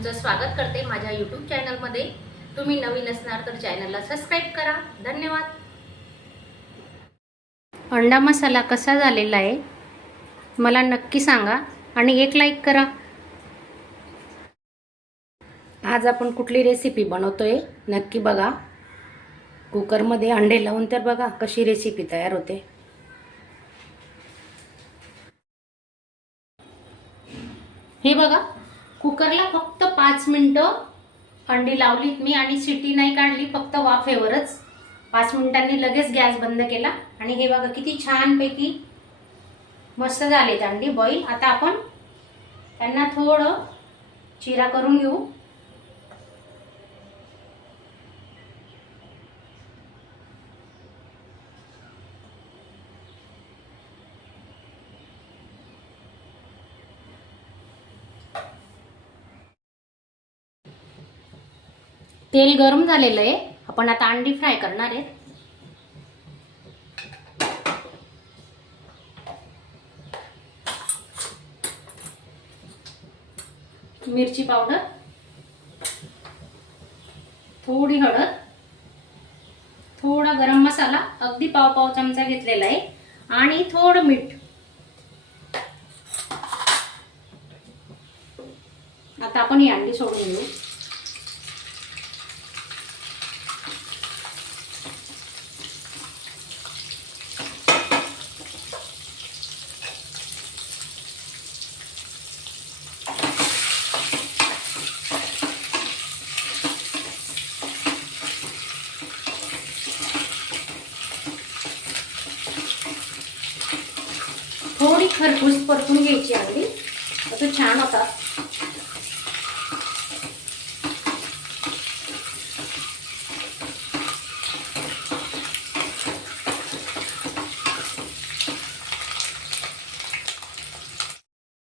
तुमचं स्वागत करते माझ्या यूट्यूब चॅनलमध्ये तुम्ही नवीन असणार तर चॅनलला सबस्क्राईब करा. धन्यवाद. अंडा मसाला कसा झालेला आहे? मला नक्की सांगा आणि एक लाईक करा. आज आपण कुठली रेसिपी बनवतोय? नक्की बघा. कुकरमध्ये अंडे लावून तर बघा कशी रेसिपी तयार होते. हे बघा. कुकरला फक्त पाच मिनटं अंडी लावलीत मी आणि सिटी नाही काढली फक्त वाफेवरच. पाच मिनिटांनी लगेच गॅस बंद केला. आणि हे बघा किती छानपैकी मस्त झालेत अंडी बॉईल आता आपण त्यांना थोडं चिरा करून घेऊ. तेल गरम झालेलं आहे. आपण आता अंडी फ्राय करणार आहे. मिरची पावडर. थोडी हळद. थोडा गरम मसाला. अगदी पाव पाव चमचा घेतलेला आहे. आणि थोडं मीठ. आता आपण ही अंडी सोडून घेऊ थोडी खरपूस परतून घ्यायची अंडी तो छान होता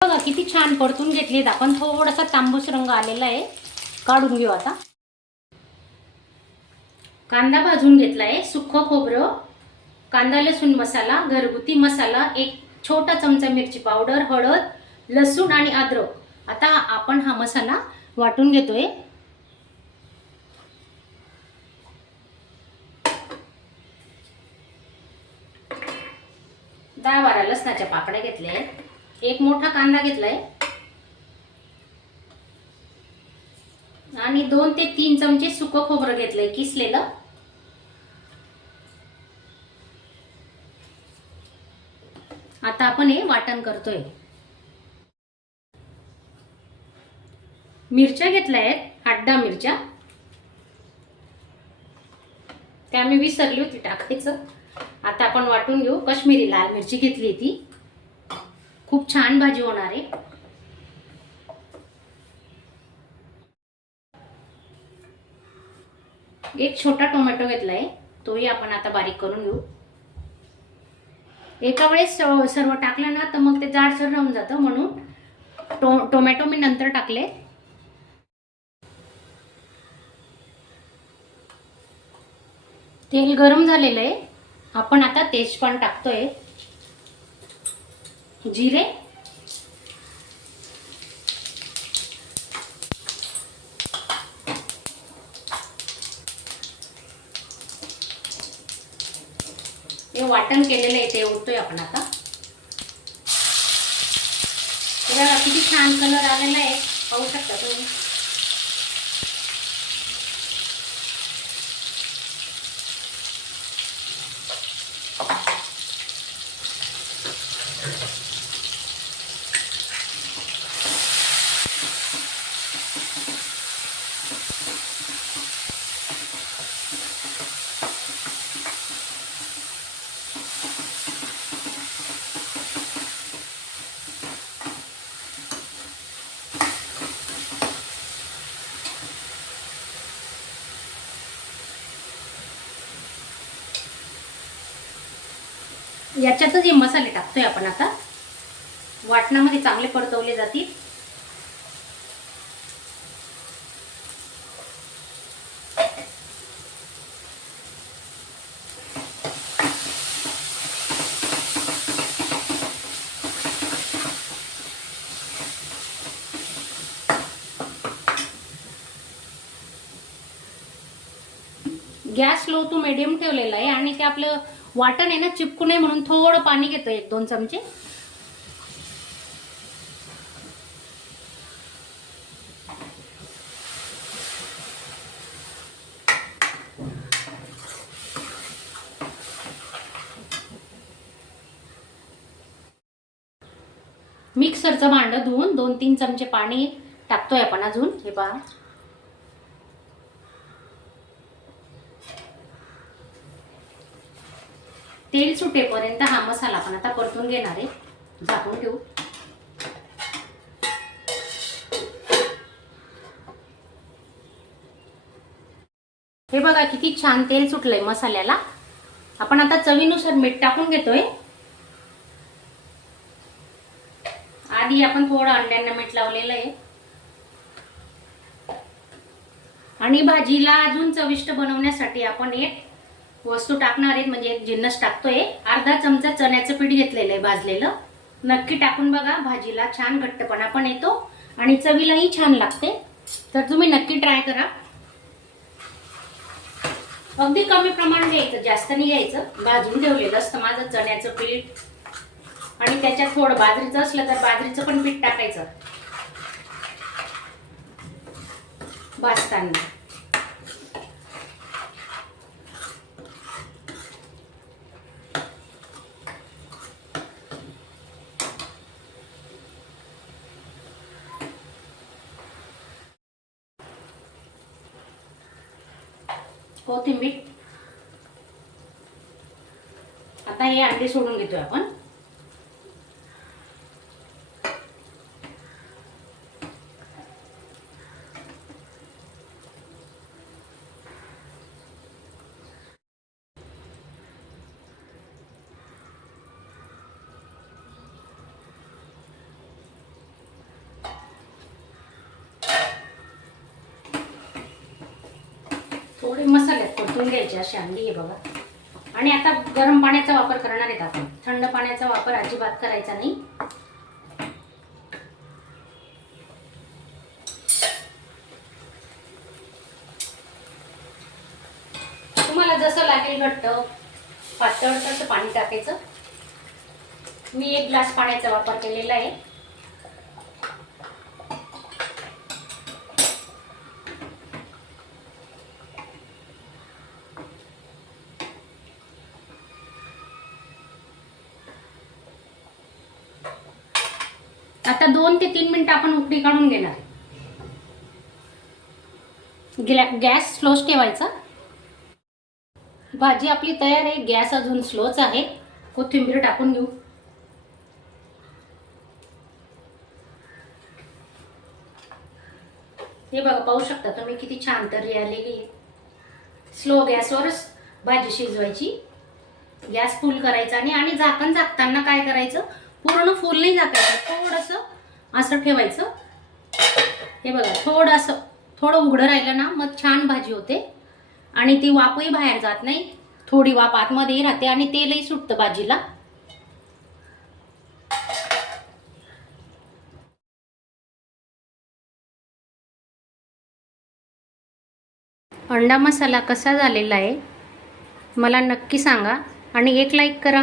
बघा किती छान परतून घेतलीत आपण. थोडासा तांबूस रंग आलेला आहे. काढून घेऊ आता. कांदा भाजून घेतलाय. सुक्क खोबरं कांदा लसूण मसाला घरगुती मसाला एक छोटा चमचा मिरची पावडर हळद लसूण आणि अद्रक. आता आपण हा मसाला वाटून घेतोय. दहा बारा लसणाच्या पाकड्या घेतल्या एक मोठा कांदा घेतलाय. आणि दोन ते तीन चमचे सुक खोबरं घेतलंय किसलेलं आता आपण हे वाटण करतोय. मिरच्या घेतल्या आहेत आठ दहा मिरच्या. त्या मी विसरली होती टाकायचं. आता आपण वाटून घेऊ. कश्मीरी लाल मिरची घेतली ती खूप छान भाजी होणार आहे. एक छोटा टोमॅटो घेतलाय. तोही आपण आता बारीक करून घेऊ. एका वेळेस सर्व टाकलं ना तर मग ते जाडसर राहून जातं म्हणून. टो टोमॅटो मी नंतर टाकले. तेल गरम झालेलं आहे. आपण आता तेजपान टाकतोय. जिरे हे वाटण केलेलं आहे ते ओततोय आपण आता. किती छान कलर आलेला आहे. पाहू शकता तुम्ही? याच्यातच हे मसाले टाकतोय आपण आता. वाटणामध्ये चांगले परतवले जातील. गॅस लो टू मिडियम ठेवलेला आहे आणि ते आपलं वाटण आहे ना चिपकू नये म्हणून थोडं पाणी घेतो एक दोन चमचे. मिक्सरचं भांड धुवून दोन तीन चमचे पाणी टाकतोय आपण अजून. हे पहा. तेल सुटेपर्यंत हा मसाला आपण आता परतून घेणार आहे. झाकून ठेवू. हे बघा किती छान तेल सुटलंय मसाल्याला. आपण आता चवीनुसार मीठ टाकून घेतोय. आधी आपण थोडं अंड्यांना मीठ लावलेलं आहे. आणि भाजीला अजून चविष्ट बनवण्यासाठी आपण एक वस्तू टाकणार आहे म्हणजे एक जिन्नस टाकतोय. अर्धा चमचा चण्याचं पीठ घेतलेलं आहे भाजलेलं. नक्की टाकून बघा भाजीला छान घट्टपणा पण येतो आणि चवीलाही छान लागते. तर तुम्ही नक्की ट्राय करा. अगदी कमी प्रमाण घ्यायचं जास्त नाही घ्यायचं भाजून ठेवलेलं असतं माझं चण्याचं पीठ. आणि त्याच्यात थोडं बाजरीचं असलं तर बाजरीचं पण पीठ टाकायचं. भाजताना. कोथिंबीर. आता हे अंडे सोडून घेतोय आपण. थोडे मसाल्यात परतून घ्यायचे असे अंडी हे बघा. आणि आता गरम पाण्याचा वापर करणार आहेत आपण. थंड पाण्याचा वापर अजिबात करायचा नाही. तुम्हाला जसं लागेल घट्ट पातळ तसं पाणी टाकायचं. मी एक ग्लास पाण्याचा वापर केलेला आहे. आता दोन ते तीन मिनिटं आपण उकडी काढून घेणार. गॅस स्लोच ठेवायचा. भाजी आपली तयार आहे गॅस अजून स्लोच आहे. कोथिंबीर टाकून घेऊ. हे बघा पाहू शकता तुम्ही किती छान तरी आलेली आहे. स्लो गॅसवरच भाजी शिजवायची. गॅस फुल करायचा आणि आणि झाकण झाकताना काय करायचं? पूर्ण फुल नाही झाकायचं थोडंसं असं ठेवायचं. हे बघा थोडंसं थोडं उघडं राहिलं ना मग छान भाजी होते. आणि ती वाफही बाहेर जात नाही. थोडी वाफ आतमध्येही राहते आणि तेलही सुटतं भाजीला. अंडा मसाला कसा झालेला आहे मला नक्की सांगा. आणि एक लाईक करा.